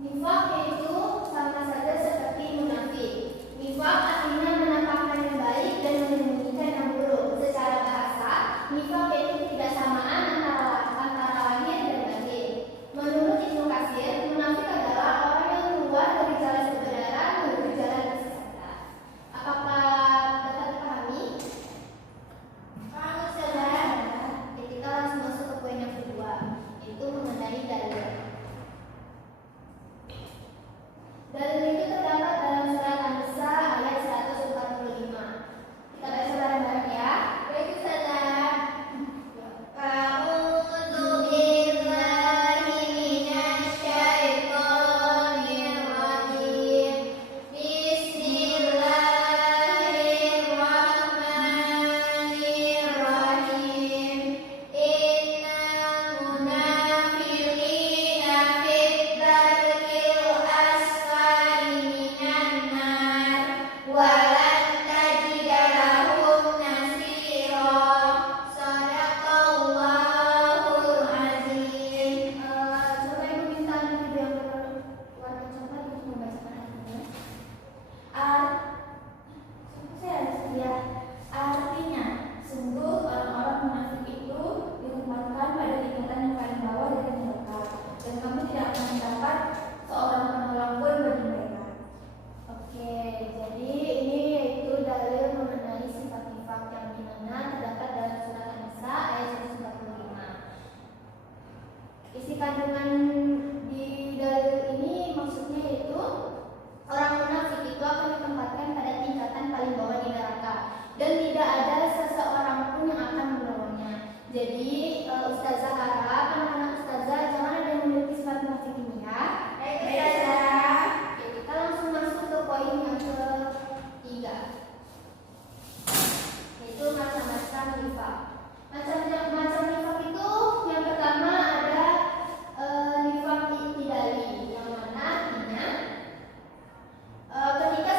Nifaq itu sama saja seperti munafik. Nifaq artinya menampakkan yang baik dan menyembunyikan yang buruk. Secara bahasa, nifaq itu tidak samaan antara lahir dan batin. Menurut Ibnu Katsir, munafik adalah orang yang keluar dari jalan kebenaran menuju jalan kesesatan. Apakah dapat dipahami? Kalau saudara, kita langsung masuk ke poin yang kedua, yaitu mengenai dalil. Dalil itu terdapat dalam surat An-Nisa ayat 145. Kita baca bareng-bareng ya. Baik, Ustazah. A'udzu billahi minasyaitonir rajim. Bismillahirrahmanirrahim. Innal munafiqina fid darkil asfali minan nar walan tajida lahum nasira. Shadaqallahul azim. Coba ibu minta anak ibu yang berwarna coklat untuk membacakan artinya. Artinya, sungguh orang-orang munafik itu ditempatkan pada tingkatan yang paling bawah dari neraka, dan kamu tidak akan mendapat seorang penolong pun bagi mereka. Oke, jadi ini yaitu dalil mengenai sifat nifaq yang dimana terdapat dalam surat An-Nisa ayat 145. Isi kandungan di dalil ini maksudnya yaitu orang munafik itu akan ditempatkan pada tingkatan paling bawah di neraka dan tidak ada seseorang pun yang akan menolongnya. Jadi Ustazah harap anak-anak Ustazah jangan ada yang memiliki sifat munafik ini ya. Baik, Ustazah. Oke, kita langsung masuk ke poin yang ketiga, yaitu macam-macam nifaq. Macam-macam nifaq itu yang pertama ada nifaq iktidali, yang mana artinya ketika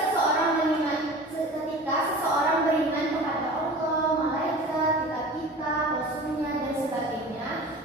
seseorang beriman kepada Allah, malaikat, kitab-kitab, rasulnya dan sebagainya,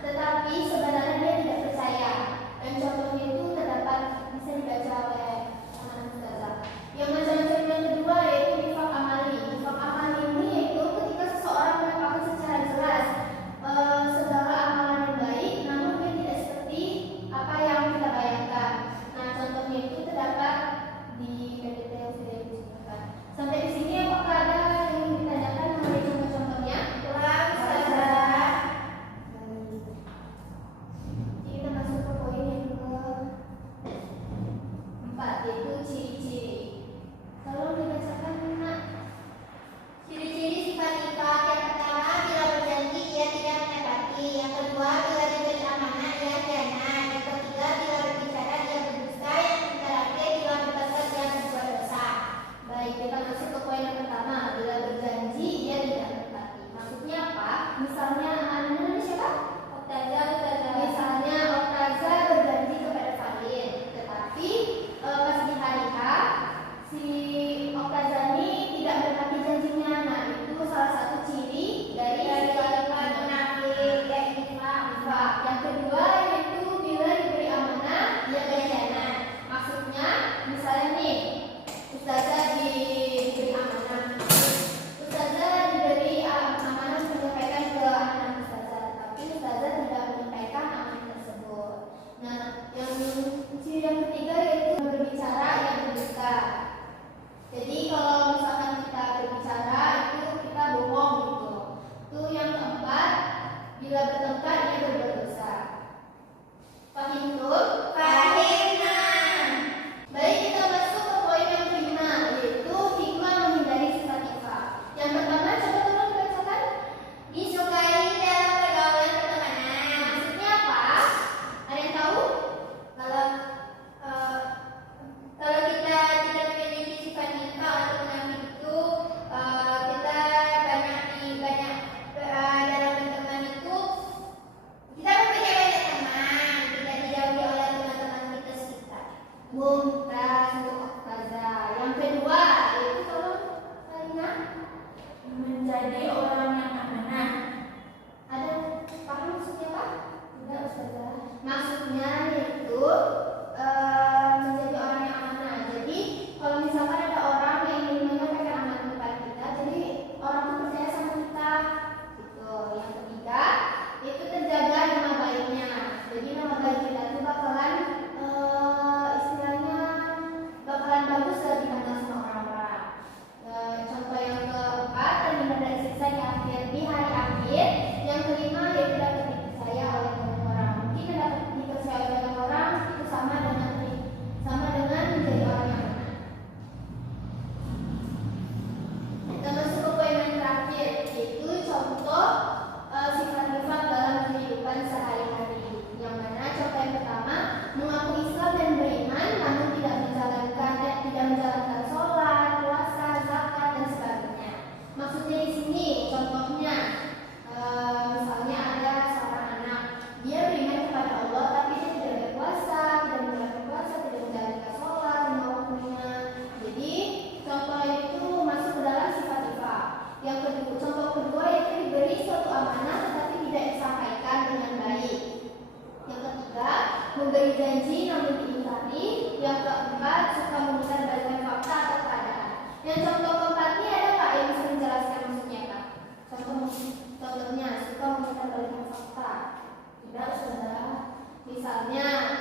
Misalnya,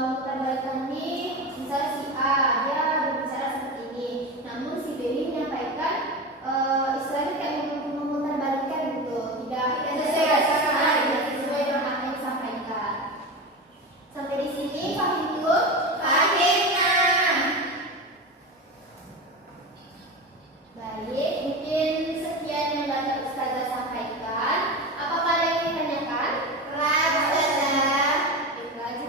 memutarbalikkan ini, misal si A dia berbicara seperti ini, namun si B ini menyampaikan istilahnya kayak memutarbalikkan gitu, tidak sesuai dengan apa yang disampaikan. Sampai di sini paham belum? Baik, mungkin sekian yang dapat Ustazah sampaikan. Apakah ada yang ditanyakan? Baiklah,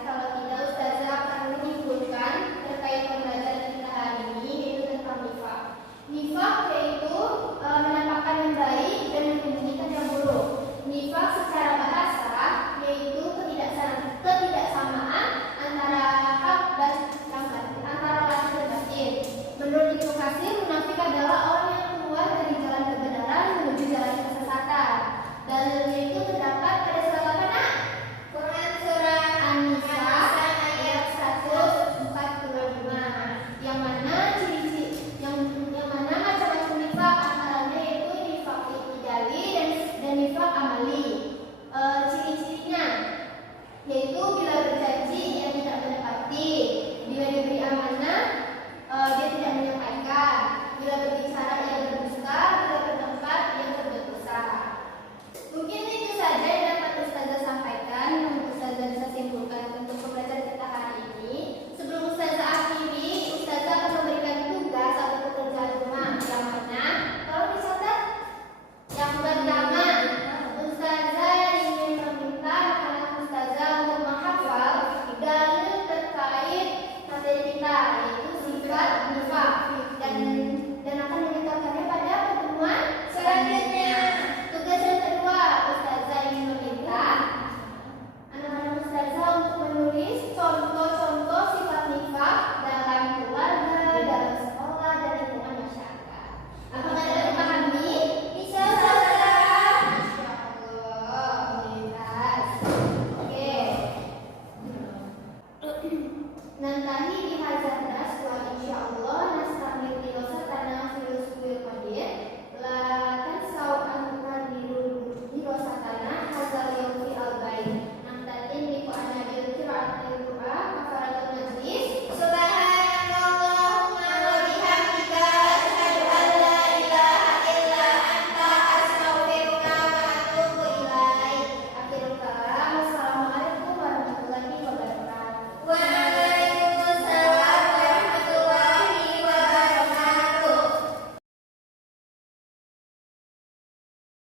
kalau tidak Ustazah akan menyimpulkan terkait pembelajaran kita hari ini, yaitu tentang nifaq. Nifaq yaitu menampakkan yang baik dan menyembunyikan yang buruk. Nifaq secara bahasa yaitu ketidaksamaan antara hak dan yang batin, antara lahir dan batin. Menurut Ibnu Katsir, munafik adalah orang yang keluar dari jalan kebenaran menuju jalan kesesatan. Dalilnya itu terdapat pada surat apa, Nak? Quran surah An-Nisa ayat 145. Yang mana macam-macam nifaq antaranya yaitu nifaq i'tiqadi dan nifaq amali. Ciri-cirinya yaitu bila berjanji ia tidak menepati, bila diberi amanah dia tidak menyampaikan, bila berbicara ia berdusta, bila bertempat ia berdosa. Mungkin itu saja yang dapat Ustazah sampaikan, yang Ustazah bisa simpulkan untuk pembelajaran kita hari ini. Sebelum Ustazah akhiri, Ustazah akan memberikan tugas atau pekerjaan rumah yang mana tolong dicatat. Yang pertama, Ustazah ingin meminta anak-anak Ustazah untuk menghafal dalil terkait materi kita, yaitu sifat nifaq, dan akan menyetorkannya pada pertemuan selanjutnya. Tugas yang kedua, Ustazah ingin meminta anak-anak Ustazah untuk menulis contoh-contoh sifat nifaq dalam keluarga, dalam sekolah, dan lingkungan masyarakat. Apakah ada yang dipahami? Bisa, Ustazah? Masya Allah, jelas. Oke. Nanti